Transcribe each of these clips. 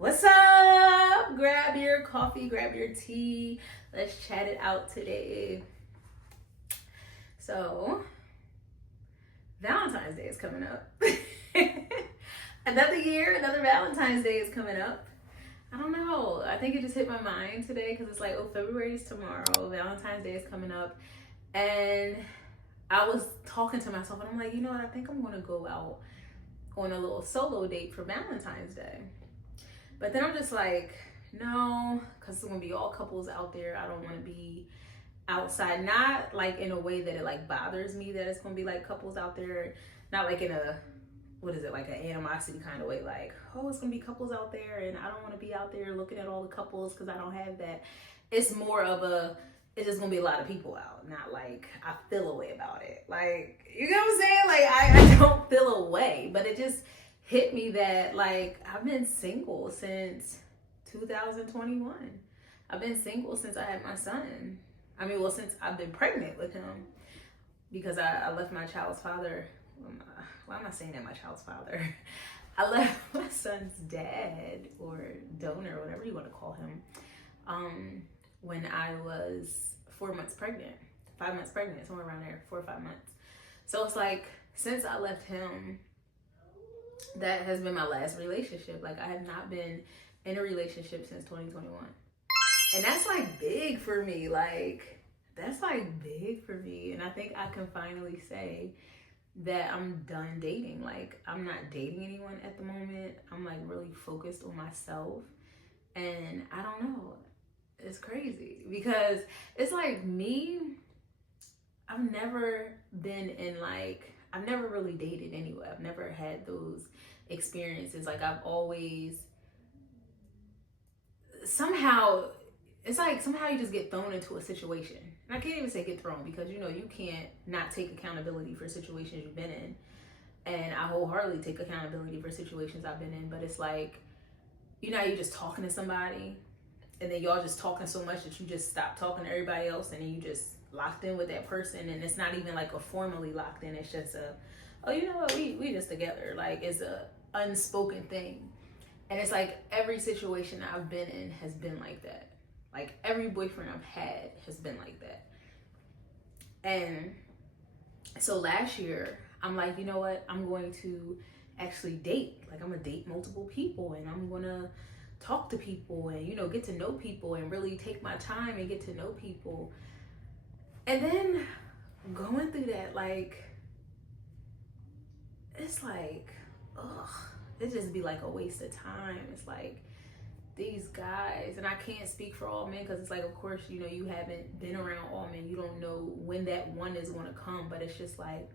What's up? Grab your coffee, grab your tea. Let's chat it out today. So, Valentine's Day is coming up. Another year, another Valentine's Day is coming up. I don't know. I think it just hit my mind today because it's like, oh, February is tomorrow. Valentine's Day is coming up. And I was talking to myself and I'm like, you know what? I think I'm going to go out on a little solo date for Valentine's Day. But then I'm just like, no, because it's going to be all couples out there. I don't want to be outside, not like in a way that it like bothers me that it's going to be like couples out there, not like in a, what is it, like an animosity kind of way, like, oh, it's going to be couples out there and I don't want to be out there looking at all the couples because I don't have that. It's more of a, it's just going to be a lot of people out, not like I feel a way about it. Like, you know what I'm saying? Like, I don't feel a way, but it just hit me that like I've been single since 2021. I've been single since I had my son. I mean, well, since I've been pregnant with him, because I left my child's father. Why am I saying that, my child's father? I left my son's dad or donor, whatever you want to call him, when I was 4 months pregnant, 5 months pregnant, somewhere around there, 4 or 5 months. So it's like, since I left him, that has been my last relationship. Like, I have not been in a relationship since 2021. And that's like big for me. Like, that's like big for me. And I think I can finally say that I'm done dating. Like, I'm not dating anyone at the moment. I'm like really focused on myself. And I don't know. It's crazy because it's like me, I've never been in like, I've never really dated anyway. I've never had those experiences. Like, I've always somehow, it's like somehow you just get thrown into a situation. And I can't even say get thrown because, you know, you can't not take accountability for situations you've been in. And I wholeheartedly take accountability for situations I've been in. But it's like, you know, you're just talking to somebody and then y'all just talking so much that you just stop talking to everybody else and then you just locked in with that person, and it's not even like a formally locked in, it's just a, oh, you know what, we just together. Like, it's a unspoken thing. And it's like every situation I've been in has been like that. Like, every boyfriend I've had has been like that. And so last year I'm like, you know what, I'm going to actually date. Like, I'm gonna date multiple people and I'm gonna talk to people and, you know, get to know people and really take my time and get to know people. And then going through that, like, it's like, ugh, it just be like a waste of time. It's like these guys, and I can't speak for all men because it's like, of course, you know, you haven't been around all men. You don't know when that one is going to come, but it's just like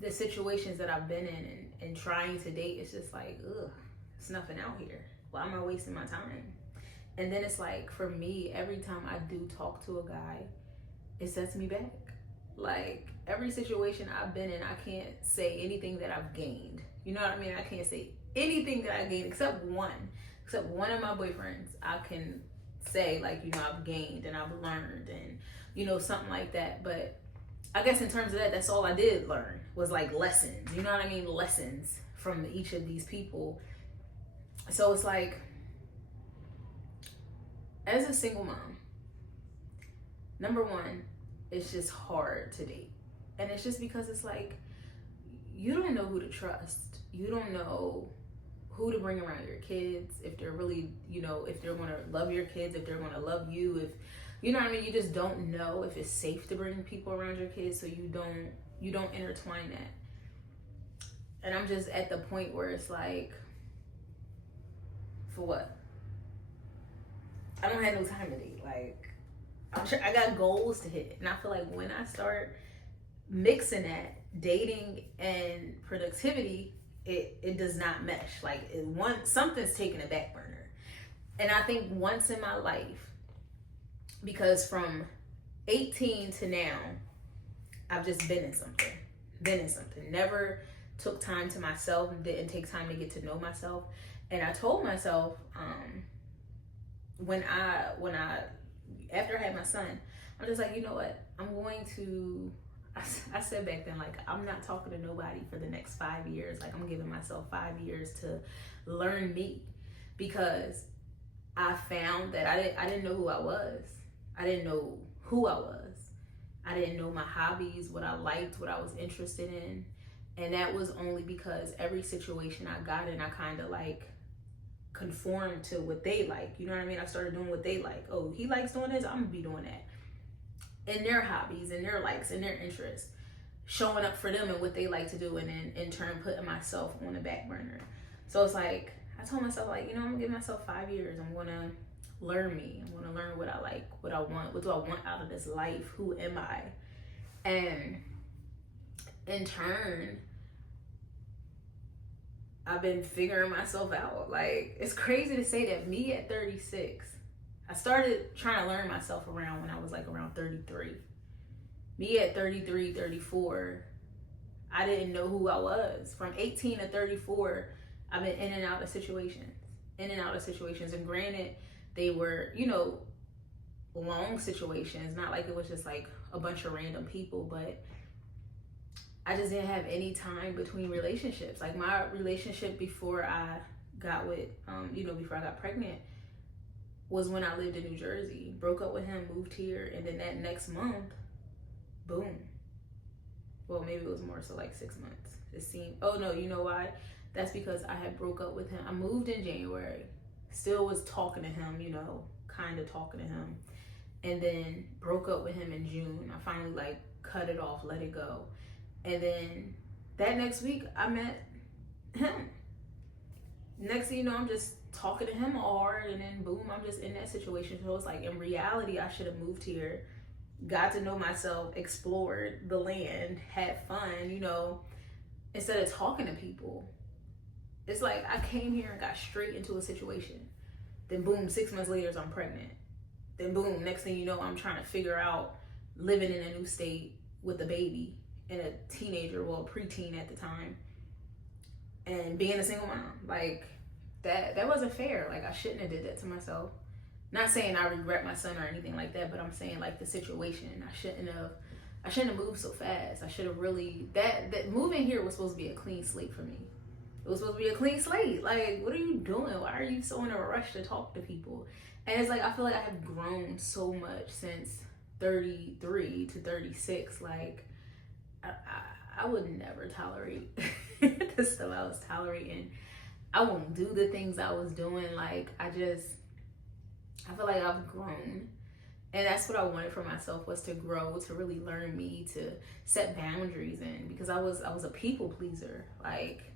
the situations that I've been in and trying to date, it's just like, ugh, it's nothing out here. Why am I wasting my time? And then it's like, for me, every time I do talk to a guy, it sets me back. Like, every situation I've been in, I can't say anything that I've gained. You know what I mean? I can't say anything that I gained except one of my boyfriends. I can say, like, you know, I've gained and I've learned and, you know, something like that. But I guess in terms of that, that's all I did learn was like lessons. You know what I mean? Lessons from each of these people. So it's like, as a single mom, number one, it's just hard to date. And it's just because it's like, you don't know who to trust. You don't know who to bring around your kids, if they're really, you know, if they're going to love your kids, if they're going to love you, if, you know what I mean? You just don't know if it's safe to bring people around your kids, so you don't intertwine that. And I'm just at the point where it's like, for what? I don't have no time to date. Like, I got goals to hit. And I feel like when I start mixing that, dating and productivity, it does not mesh. Like, something's taking a back burner. And I think once in my life, because from 18 to now, I've just been in something. Never took time to myself and didn't take time to get to know myself. And I told myself, when I after I had my son, I'm just like, you know what? I'm going to, I said back then, like, I'm not talking to nobody for the next 5 years. Like, I'm giving myself 5 years to learn me. because I found that I didn't know who I was. I didn't know who I was. I didn't know my hobbies, what I liked, what I was interested in. And that was only because every situation I got in, I kind of like conformed to what they like. You know what I mean? I started doing what they like. Oh, he likes doing this, I'm gonna be doing that. And their hobbies and their likes and their interests, showing up for them and what they like to do, and then in turn putting myself on the back burner. So it's like, I told myself, like, I'm gonna give myself 5 years. I'm gonna learn me. I'm gonna learn what I like, what I want, what do I want out of this life, who am I? And in turn, I've been figuring myself out. Like, it's crazy to say that me at 36, I started trying to learn myself around when I was like around 33. Me at 33, 34, I didn't know who I was. From 18 to 34, I've been in and out of situations. And granted, they were, long situations. Not like it was just like a bunch of random people, but I just didn't have any time between relationships. Like, my relationship before I got with, before I got pregnant, was when I lived in New Jersey. Broke up with him, moved here, and then that next month, boom. Well, maybe it was more so like 6 months. It seemed, oh no, you know why? That's because I had broke up with him. I moved in January, still was talking to him, kind of talking to him. And then broke up with him in June. I finally like cut it off, let it go. And then that next week, I met him. Next thing you know, I'm just talking to him hard, and then boom, I'm just in that situation. So it's like, in reality, I should have moved here, got to know myself, explored the land, had fun, instead of talking to people. It's like, I came here and got straight into a situation. Then boom, 6 months later, I'm pregnant. Then boom, next thing you know, I'm trying to figure out living in a new state with a baby and a teenager, well, preteen at the time, and being a single mom. Like, that wasn't fair. Like, I shouldn't have did that to myself. Not saying I regret my son or anything like that, but I'm saying, like, the situation. I shouldn't have moved so fast. I should have really, that moving here was supposed to be a clean slate for me. It was supposed to be a clean slate. Like, what are you doing? Why are you so in a rush to talk to people? And it's like, I feel like I have grown so much since 33 to 36. Like, I would never tolerate the stuff I was tolerating. I won't do the things I was doing. Like, I feel like I've grown. And that's what I wanted for myself, was to grow, to really learn me, to set boundaries in, because I was a people pleaser. Like,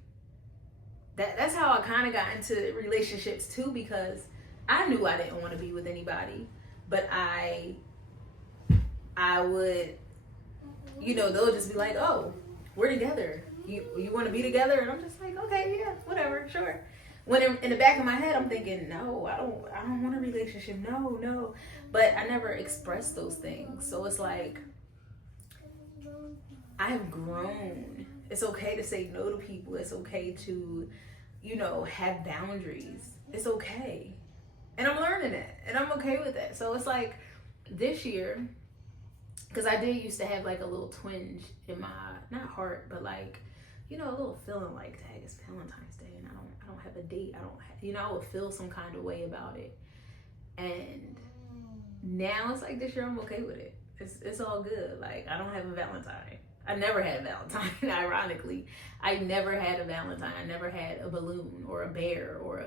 that's how I kind of got into relationships too, because I knew I didn't want to be with anybody, but I would, they'll just be like, oh, we're together. You want to be together? And I'm just like, okay, yeah, whatever, sure. When in the back of my head, I'm thinking, no, I don't want a relationship. No. But I never expressed those things. So it's like, I've grown. It's okay to say no to people. It's okay to, have boundaries. It's okay. And I'm learning it. And I'm okay with that. So it's like, this year, because I did used to have like a little twinge in my, not heart, but like, a little feeling like, dang, it's Valentine's Day and I don't have a date. I would feel some kind of way about it. And now it's like, this year I'm okay with it. It's all good. Like, I don't have a Valentine. I never had a Valentine, ironically. I never had a Valentine. I never had a balloon or a bear or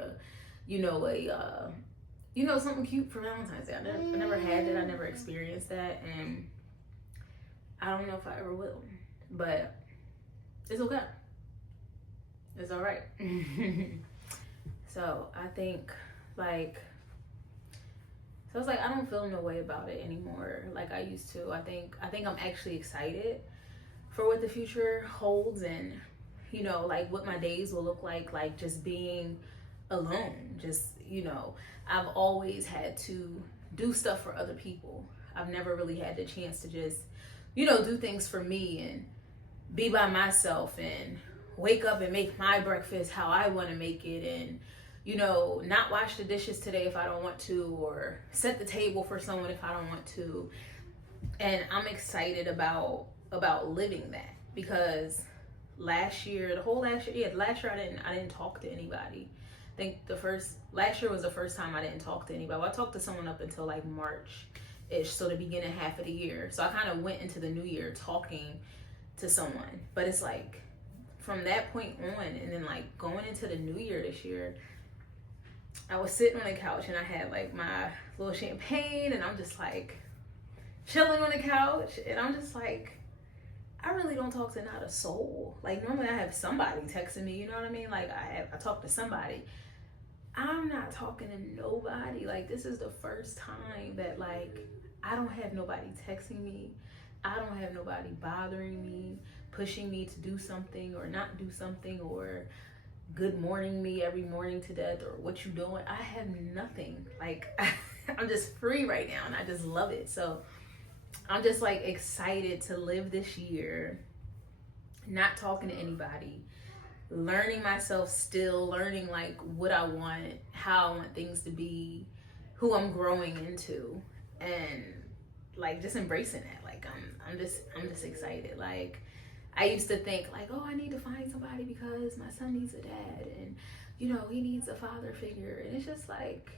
something cute for Valentine's Day. I never had it. I never experienced that. And I don't know if I ever will. But it's okay. It's all right. So I think, so it's like, I don't feel no way about it anymore like I used to. I think I'm actually excited for what the future holds, and like what my days will look like just being alone. Just, I've always had to do stuff for other people. I've never really had the chance to just, do things for me and be by myself and wake up and make my breakfast how I want to make it, and not wash the dishes today if I don't want to, or set the table for someone if I don't want to. And I'm excited about living that, because last year I didn't talk to anybody. I think last year was the first time I didn't talk to anybody. Well, I talked to someone up until like March-ish, so the beginning half of the year. So I kind of went into the new year talking to someone. But it's like from that point on, and then like going into the new year this year, I was sitting on the couch and I had like my little champagne and I'm just like chilling on the couch and I'm just like, I really don't talk to not a soul. Like normally I have somebody texting me, you know what I mean? Like I talk to somebody. I'm not talking to nobody. Like this is the first time that like I don't have nobody texting me. I don't have nobody bothering me, pushing me to do something or not do something, or good morning me every morning to death, or what you doing. I have nothing. Like I'm just free right now and I just love it. So I'm just like excited to live this year, not talking to anybody, learning myself still, learning like what I want, how I want things to be, who I'm growing into, and like just embracing that. Like I'm just excited. Like I used to think like, oh, I need to find somebody because my son needs a dad and you know, he needs a father figure. And it's just like,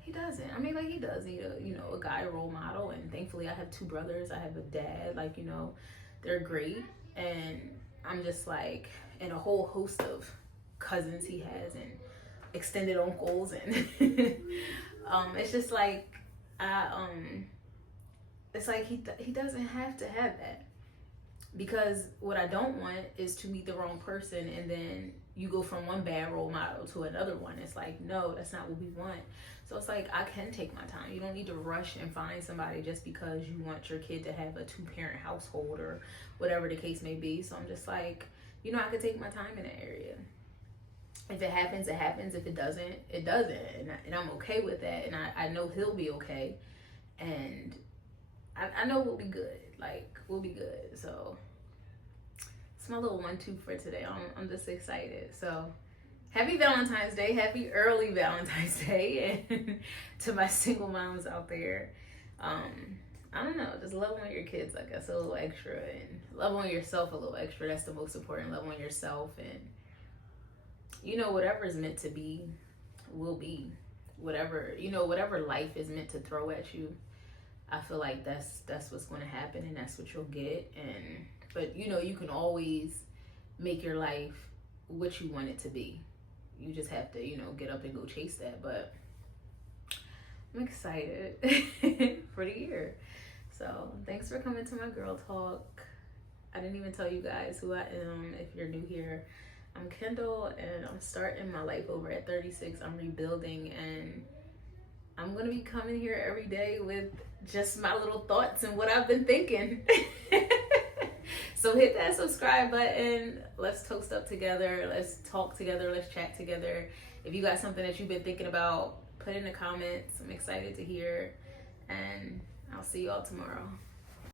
he doesn't. I mean, like he does need a guy role model, and thankfully I have two brothers. I have a dad, like, you know, they're great. And I'm just like, and a whole host of cousins he has and extended uncles, and it's just like it's like he doesn't have to have that. Because what I don't want is to meet the wrong person and then you go from one bad role model to another one. It's like, no, that's not what we want. So it's like, I can take my time. You don't need to rush and find somebody just because you want your kid to have a 2-parent household or whatever the case may be. So I'm just like, you know, I could take my time in that area. If it happens, it happens. If it doesn't, it doesn't. And I'm okay with that. And I know he'll be okay. And I know we'll be good. Like, we'll be good. So it's my little 1-2 for today. I'm just excited. So happy Valentine's Day. Happy early Valentine's Day. And to my single moms out there, I don't know, just love on your kids, I guess, a little extra, and love on yourself a little extra. That's the most important. Love on yourself, and you know, whatever is meant to be will be. Whatever, you know, whatever life is meant to throw at you, I feel like that's what's going to happen, and that's what you'll get. But you know, you can always make your life what you want it to be. You just have to, you know, get up and go chase that. But I'm excited for the year. So thanks for coming to my girl talk. I didn't even tell you guys who I am. If you're new here, I'm Kendall, and I'm starting my life over at 36. I'm rebuilding, and I'm gonna be coming here every day with just my little thoughts and what I've been thinking. So hit that subscribe button. Let's toast up together. Let's talk together. Let's chat together. If you got something that you've been thinking about, put in the comments. I'm excited to hear, and I'll see y'all tomorrow.